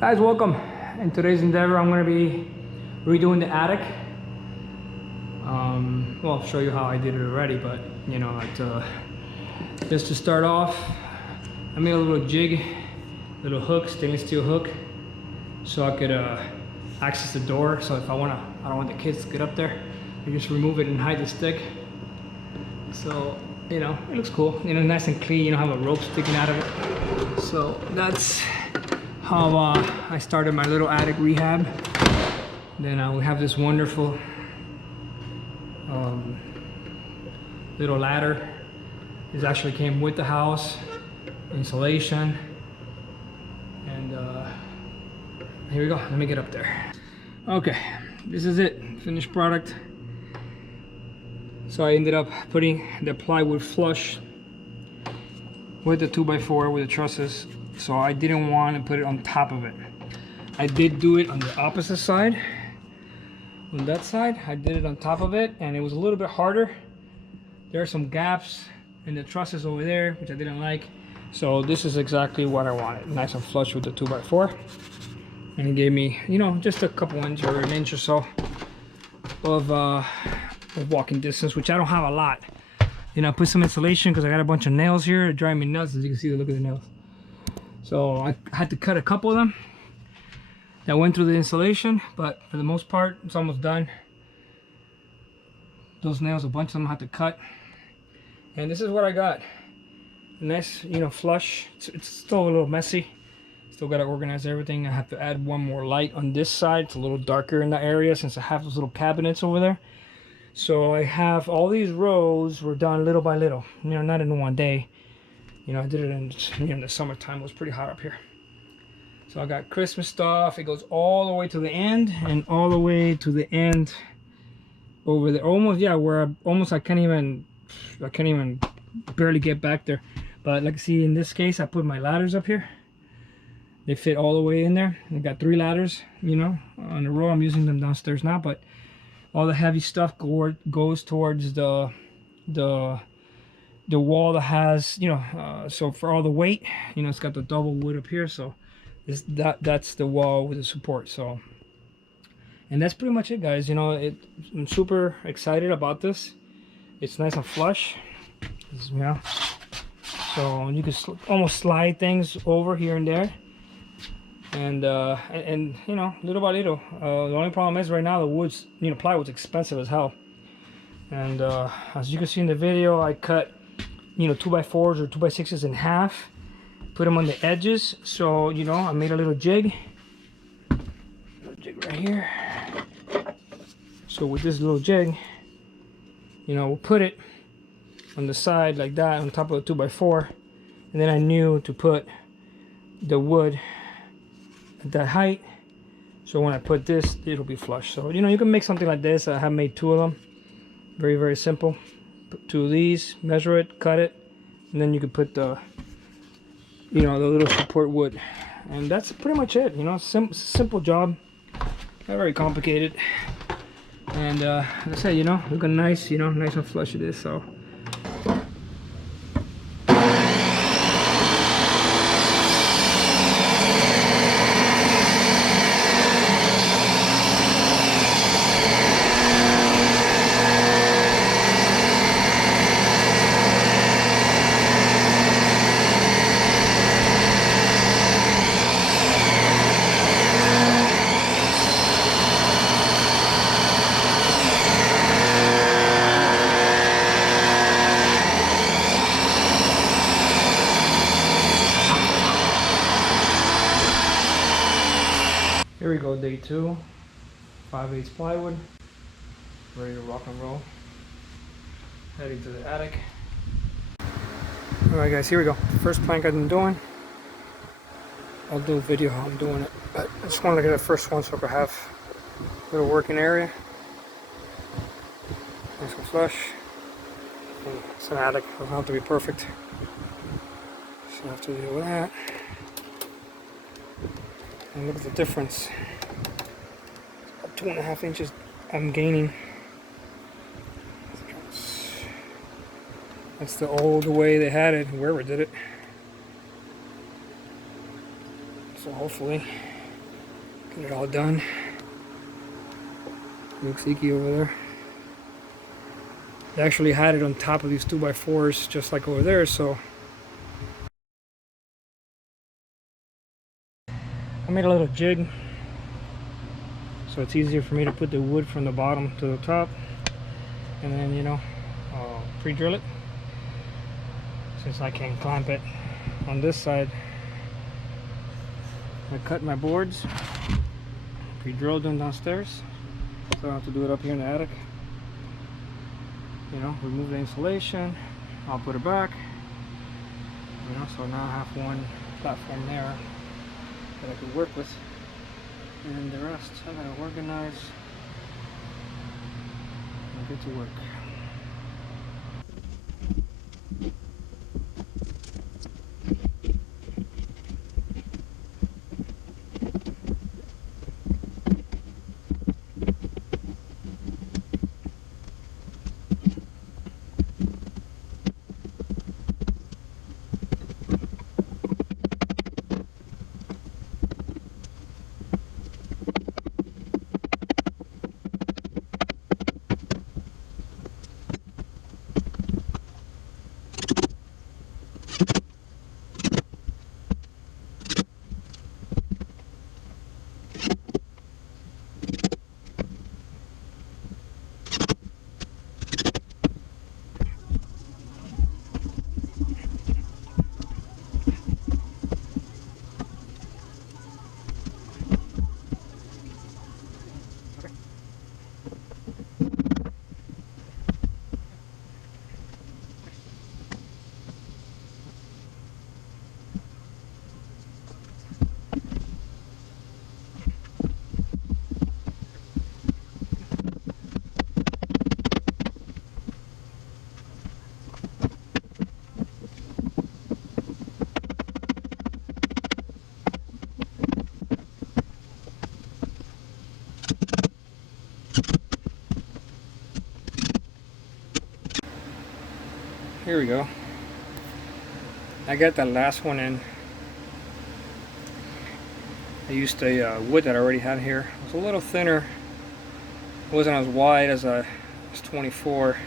Guys, welcome. In today's endeavor, I'm going to be redoing the attic. Well, I'll show you how I did it already, but you know, just to start off, I made a little jig, little hook, stainless steel hook, so I could access the door. So if I don't want the kids to get up there, I just remove it and hide the stick. So you know, it looks cool. You know, nice and clean. You don't have a rope sticking out of it. So that's how I started my little attic rehab. Then we have this wonderful little ladder. This actually came with the house, insulation, and here we go. Let me get up there. Okay, this is it, finished product. So I ended up putting the plywood flush with the 2x4 with the trusses. So I didn't want to put it on top of it. I did do it on the opposite side. On that side, I did it on top of it, and it was a little bit harder. There are some gaps in the trusses over there, which I didn't like. So this is exactly what I wanted. Nice and flush with the 2x4. And it gave me, you know, just a couple inches or an inch or so of walking distance, which I don't have a lot. You know, I put some insulation because I got a bunch of nails here. It drive me nuts, as you can see. Look at the nails. So I had to cut a couple of them that went through the insulation, but for the most part, it's almost done. Those nails, a bunch of them I had to cut. And this is what I got. A nice, you know, flush. It's still a little messy. Still got to organize everything. I have to add one more light on this side. It's a little darker in that area since I have those little cabinets over there. So I have all these rows were done little by little. You know, not in one day. You know, I did it in the summertime. It was pretty hot up here. So I got Christmas stuff. It goes all the way to the end and all the way to the end over there. Almost, yeah, where I can't even barely get back there. But like, see, in this case, I put my ladders up here. They fit all the way in there. I got 3 ladders, you know, on the row. I'm using them downstairs now, but all the heavy stuff goes towards the wall that has, you know, so for all the weight, you know, it's got the double wood up here. So that's the wall with the support. So, and that's pretty much it, guys. You know, I'm super excited about this. It's nice and flush, you know, so you can almost slide things over here and there, and you know, little by little. The only problem is right now the wood's, you know, plywood's expensive as hell. And as you can see in the video, I cut, you know, 2x4s or 2x6s in half, put them on the edges. So, you know, I made a little jig right here. So with this little jig, you know, we'll put it on the side like that on top of the 2x4, and then I knew to put the wood at that height, so when I put this, it'll be flush. So, you know, you can make something like this. I have made 2 of them. Very, very simple. Put 2 of these, measure it, cut it, and then you can put the, you know, the little support wood. And that's pretty much it. You know, simple job, not very complicated. And like I said, you know, look how nice, you know, nice and flush it is. So here we go, day 2, 5/8 plywood, ready to rock and roll, heading to the attic. Alright guys, here we go. First plank I've been doing. I'll do a video how I'm doing it, but I just wanted to get the first one so I could have a little working area. Nice and flush. And it's an attic, it doesn't have to be perfect. So I have to deal with that. And look at the difference. About 2.5 inches I'm gaining. That's the old way they had it, whoever did it. So hopefully Get it all done. Looks icky over there. They actually had it on top of these 2x4s just like over there, so I made a little jig so it's easier for me to put the wood from the bottom to the top, and then, you know, pre-drill it since I can't clamp it on this side. I cut my boards, pre-drilled them downstairs, so I don't have to do it up here in the attic. You know, remove the insulation, I'll put it back, you know, so now I have one platform there that I could work with, and the rest I'm going to organize and get to work. Here we go. I got that last one in. I used a wood that I already had here. It was a little thinner. It wasn't as wide as a 24.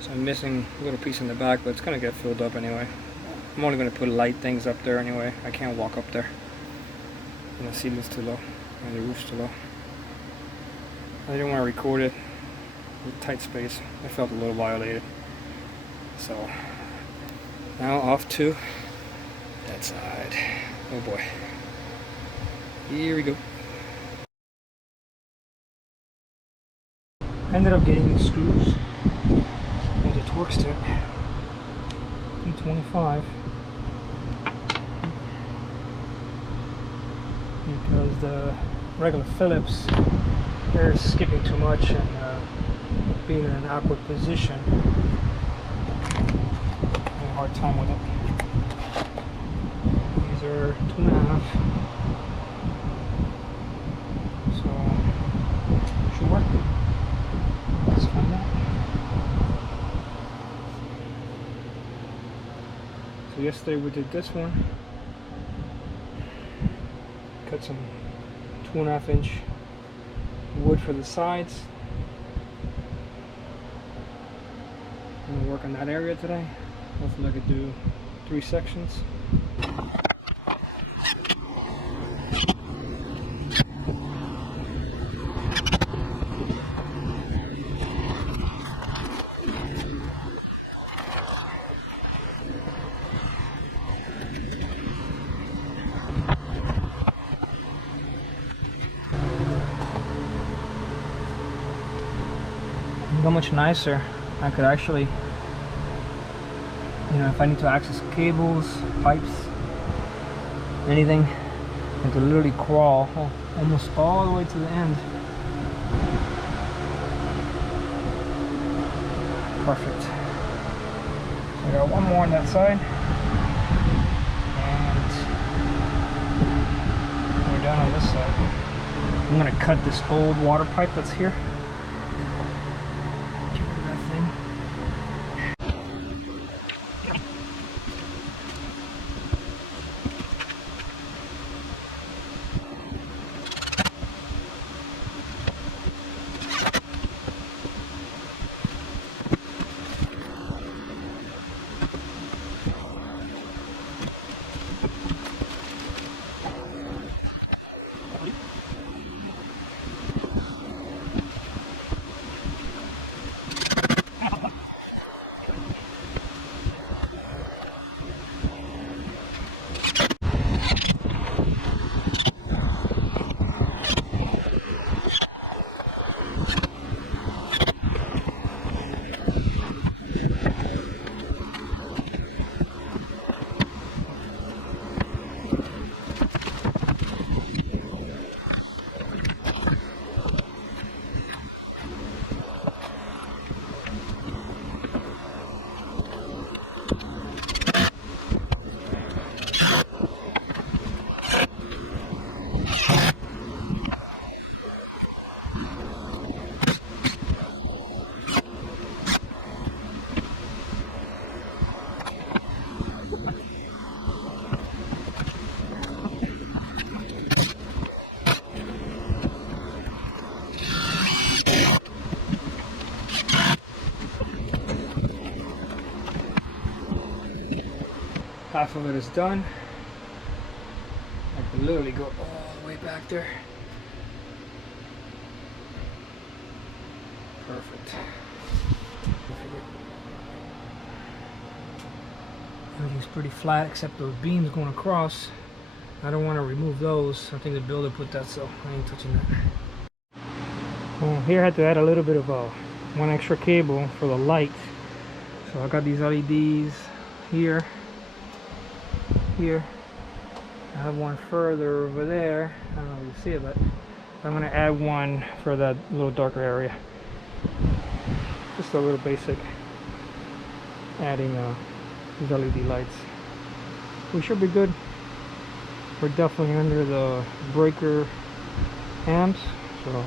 So I'm missing a little piece in the back, but it's gonna get filled up anyway. I'm only gonna put light things up there anyway. I can't walk up there. And the ceiling's too low, and the roof's too low. I didn't want to record it with tight space. I felt a little violated. So now off to that side. Oh boy. Here we go. I ended up getting these screws and the torque stick. P25. Because the regular Phillips, they're skipping too much and being in an awkward position. Hard time with it. These are 2.5, so should work. Let's find out. So yesterday we did this one. Cut some 2.5-inch wood for the sides. I'm gonna work on that area today. Hopefully I could do 3 sections. How much nicer I could actually, you know, if I need to access cables, pipes, anything, I could literally crawl almost all the way to the end. Perfect. So I got one more on that side, and we're done on this side. I'm gonna cut this old water pipe that's here. half of it is done. I can literally go all the way back there. Perfect. Everything's pretty flat except those beams going across. I don't want to remove those. I think the builder put that, so I ain't touching that. Well, here I had to add a little bit of one extra cable for the light. So I got these LEDs here. I have one further over there. I don't know if you see it, but I'm going to add one for that little darker area. Just a little basic adding these LED lights. We should be good. We're definitely under the breaker amps, so